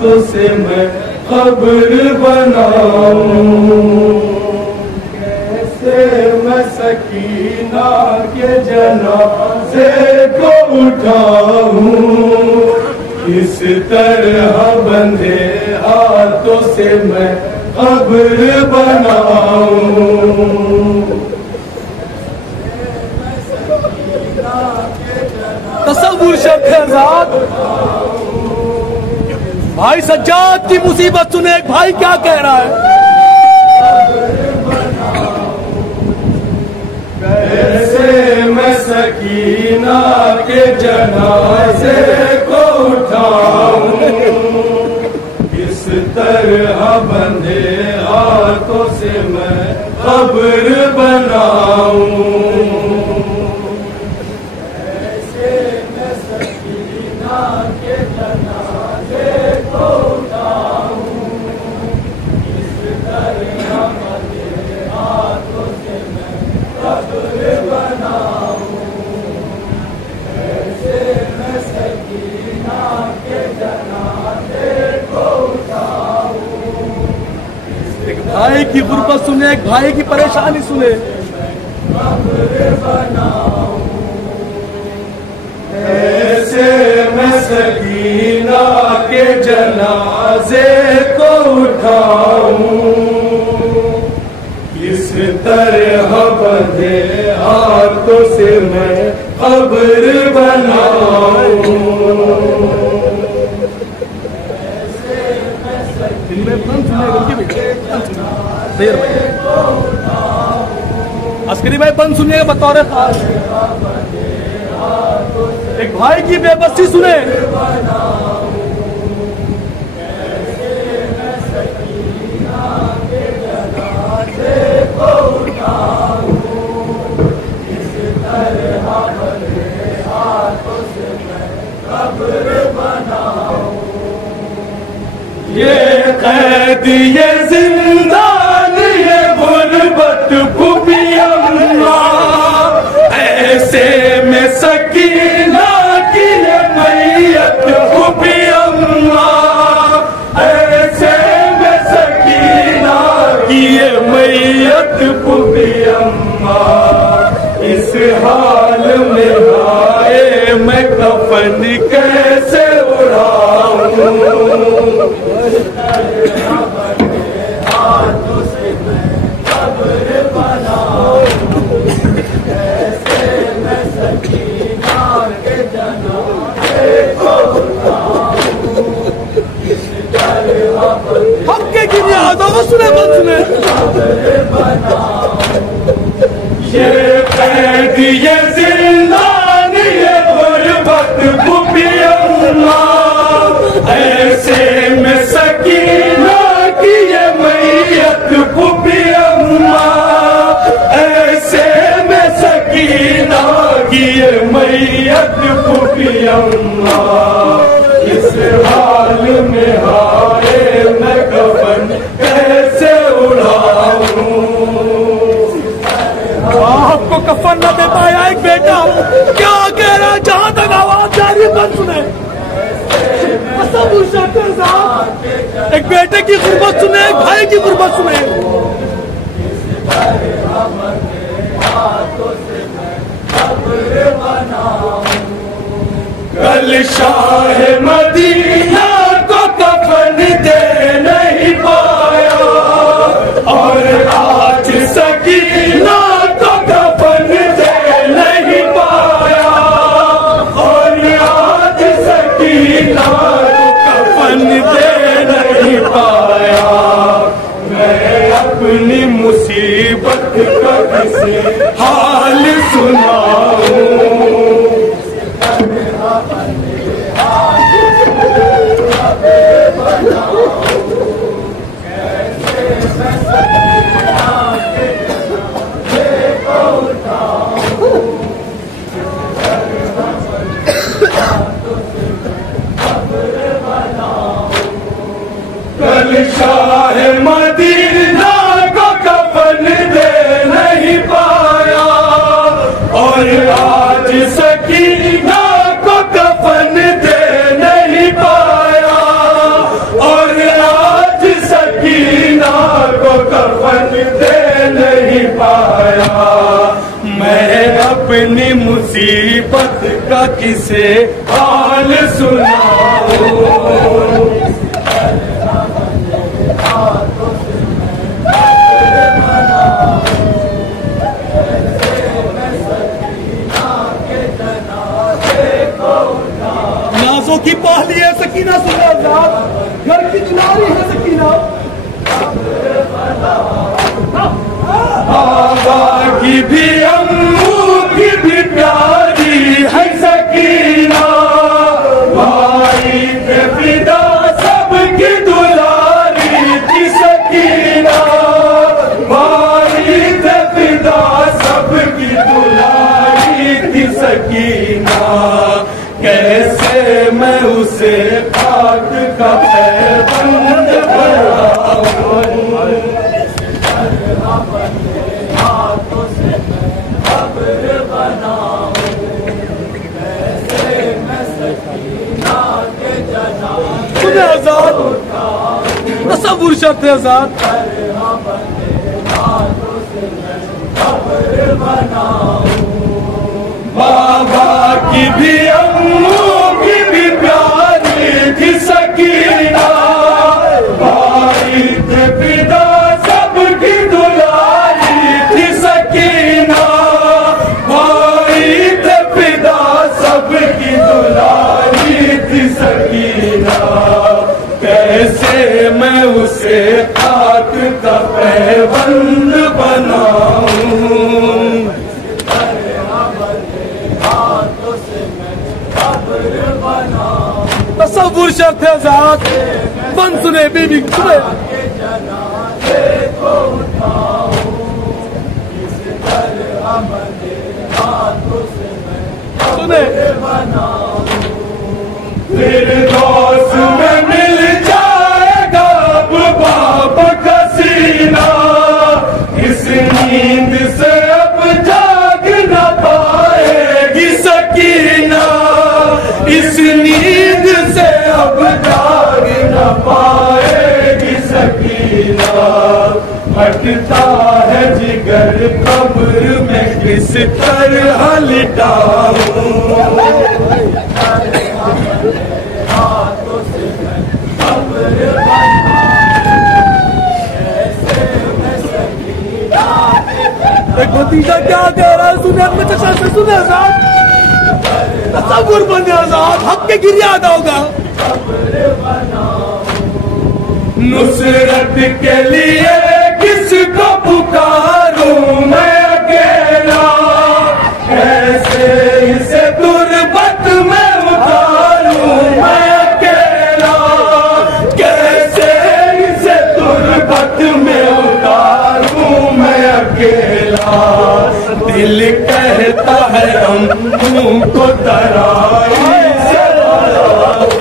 हाथों से मैं कब्र बनाऊं। कैसे मैं सकीना के जनाजे को उठाऊं। इस तरह बंधे हाथों से मैं कब्र बनाऊं। तसव्वुर शख्सियात। भाई सज्जाद की मुसीबत सुने, एक भाई क्या कह रहा है। कैसे मैं सकीना के जनाजे को उठाऊं। इस तरह बंधे हाथों से मैं कब्र बनाऊं। कैसे मैं सकीना के जनाजे को उठाऊं। इस तरह बंधे हाथों से मैं कब्र बनाऊं। कैसे मैं सकीना के जनाजे को उठाऊं। एक भाई की गुर्बत सुने, एक भाई की परेशानी सुने। कब्र बनाऊं। कैसे मैं सकीना के जनाजे को उठाऊं। इस तरह बंधे हाथों से मैं कब्र बनाऊं। अस्करी भाई बंद सुनिएगा बतौर खास। एक भाई की बेबसी सुने। ये कैद ये जिंदान ये गुर्बत खुफी अल्लाह। ऐसे में सकीना की ये मैयत खुफी अल्लाह। ऐसे में सकीना की ये मैयत खुफी अल्लाह। इस हाल में आए मैं कफन कैसे उड़ाऊं। हाथों से मैं कब्र बनाऊं। कैसे मैं सकीना के जनाजे को उठाऊं। इस तरह हक्के की नियाज़ सुने बंद सुने। कब्र बनाऊं। ये कैद ये जिंदान ये गुर्बत खुफी अल्लाह। ऐसे में सकीना की ये मैयत खुफी अल्लाह। ऐसे में सकीना की ये मैयत खुफी अल्लाह। इस हाल में हाय मैं कफन कैसे उड़ाऊं। आपको कफन न दे पाया एक बेटा क्या कह रहा है। जहां तक आवाज जा रही है बंद सुने। एक बेटे की गुर्बत सुने, एक भाई की गुर्बत सुने। कल शाह मदीना को कफन दे नहीं पाया। और आज सकीना को कफन दे नहीं पाया। और आज सकीना को कफन दे नहीं पाया। मैं अपनी मुसीबत का किसी हाल सुनाऊं। कल शाह मदीना को कफन दे नहीं पाया। और आज सकीना को कफन दे नहीं पाया। अपनी मुसीबत का किसे हाल सुनाओ। नाजों की पहली है सकीना सुल्तान, घर की चिनारी है सकीना। बाबा की भी अम्मू की भी प्यारी है सकीना, भाई पे फिदा सबकी दुलारी थी सकीना, भाई पे फिदा सबकी दुलारी थी सकीना। कैसे मैं उसे खाक का पैबंद बनाऊं, सुने आजाद, तसव्वुर शर्त है आजाद। बाबा की भी अम्मू की भी प्यारी थी सकीना, भाई थे पिता सबकी दुलारी थी सकीना, भाई थे पिता सबकी दुलारी थी सकीना। कैसे मैं उसे खाक का पैबंद बनाऊं, तसव्वुर शर्त है आजाद। बन सुने बीबी सुने, सुने फिर दोस्त में मिल जाएगा अब बाप का सीना, इस नींद से अब जाग न पाएगी सकीना, इस नींद से अब जाग न पाएगी सकीना। हटता है जिगर कब्र में किस तरह लिटाऊं, एक भतीजा क्या कह रहा है सुने, अपने चचा से सुने आजाद। तसव्वुर बने आजाद, हक के गिर याद होगा। नुसरत के लिए किसको पुकारूं मैं अकेला, कैसे इसे तुरबत में उतारूं मैं अकेला, कैसे इसे तुरबत में उतारूं मैं अकेला। दिल कहता है अम्मू को तराई से लाऊं,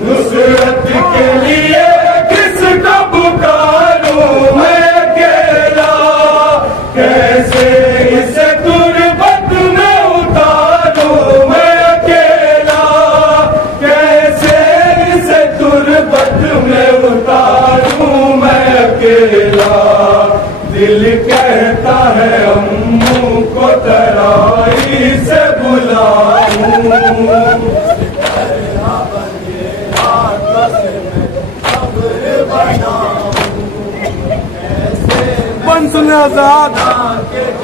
नुसरत के लिए किसको पुकारूं मैं अकेला, कैसे इसे तुरबत में उतारूं मैं अकेला, कैसे इसे तुरबत में उतारूं मैं अकेला। दिल कहता है अम्मू को तराई से बुलाऊं, बन सुने आजाद,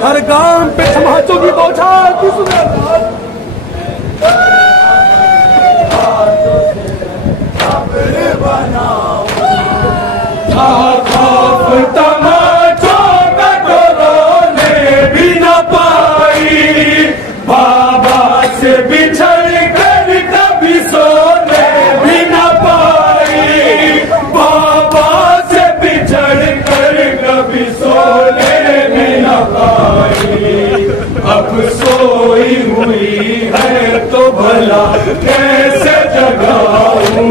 हर गांव पे तमाचों की बौछार की सुने आजाद। खौफ तमाचों का तो रोने भी न पाई, बाबा से बिछड़ कर कभी सोने भी न पाई, बाबा से बिछड़ कर कभी सोने भी न पाई। अब सोई हुई है तो भला कैसे जगाऊं,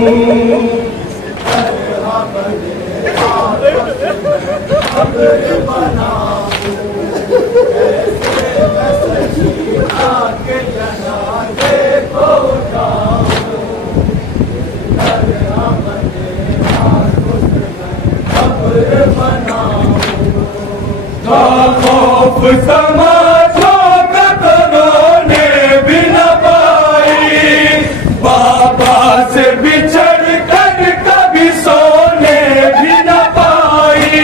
खौफ समाजों का रोने भी न पाई, बाबा से बिछड़ कर कभी सोने भी न पाई,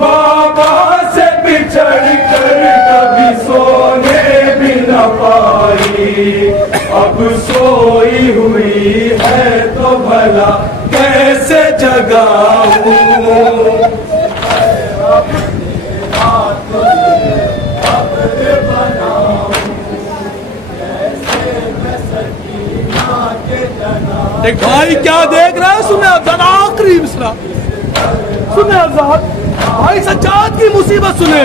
बाबा से बिछड़ कर कभी सोने भी न पाई। अब सोई हुई है तो भला कैसे जगाऊं, एक भाई क्या देख रहा है? सुने अफजाद आखिरी मिसरा सुने अफजाद, भाई सज्जाद की मुसीबत सुने।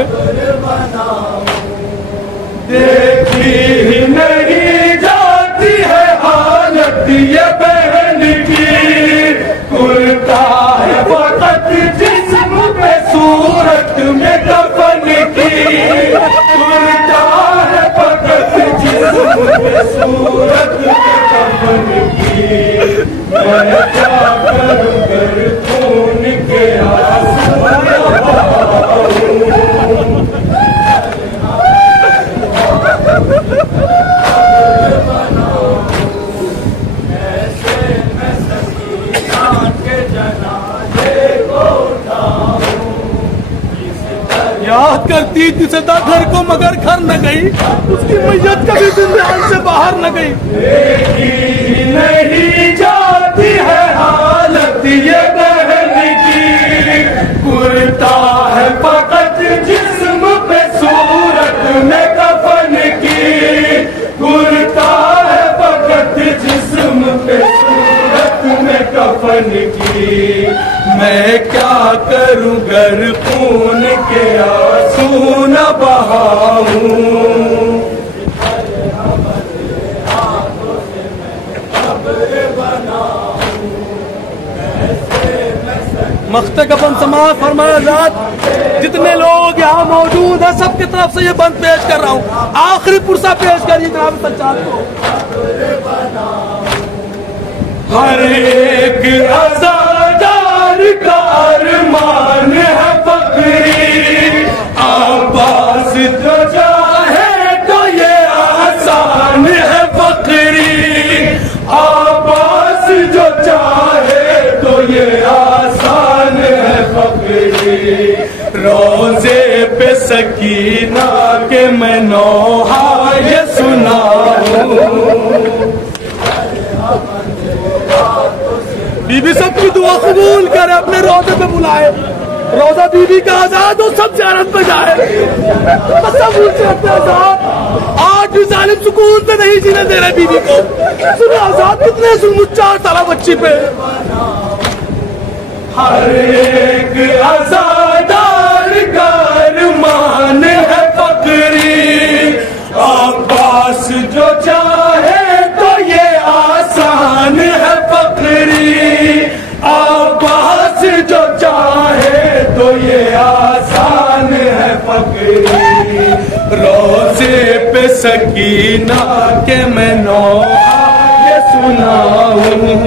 देखी ही नहीं जाती है हालत ये बहन की, कुर्ता है वक़्त जिस्म पे सूरत में कफन की, कुर्ता है वक़्त जिस्म पे सूरत में कफन की। मैं क्या करूं कर खून के आंसू याद करती थी सदा घर को मगर घर न गई, उसकी मैयत कभी जिंदगी से बाहर न गई। देखी नहीं जाती है हालत ये बहन की, कुर्ता है फकत जिस्म पे सूरत में कफन की, कुर्ता है फकत जिस्म पे सूरत में कफन की। मैं क्या करूं गर खून के आंसू न बहाऊं, मख्ते कफन समाज फरमाया जात, जितने लोग यहाँ मौजूद हैं सबकी तरफ से ये बंद पेश कर रहा हूँ। आखिरी पुरसा पेश करिए जनाब सज्जाद को। हर एक आज़ादार का अरमान है फकरी, आवाज जो चाहे तो ये आसान है फकरी, आवाज जो चाहे तो ये आसान है फकरी। रोजे पे सकीना के मैं नौहा ये सुनाऊं, बीबी सबकी दुआ कबूल करे, अपने रोजे पे बुलाए, रोजा बीबी का आजाद हो, सब ज़ियारत पे जाए। तसव्वुर से अपने आजाद आज भी जालिम सुकून से नहीं जीने दे रहे बीबी को। सुने आजाद कितने जुल्म 4 साल बच्ची पे। हर एक आज़ादार का अरमान है फकरी, अब्बास जो चाहे तो ये आसान है फकरी, अब्बास जो चाहे तो ये आसान है फकरी। रोजे पे सकीना के मैं नौहा ये सुनाऊं,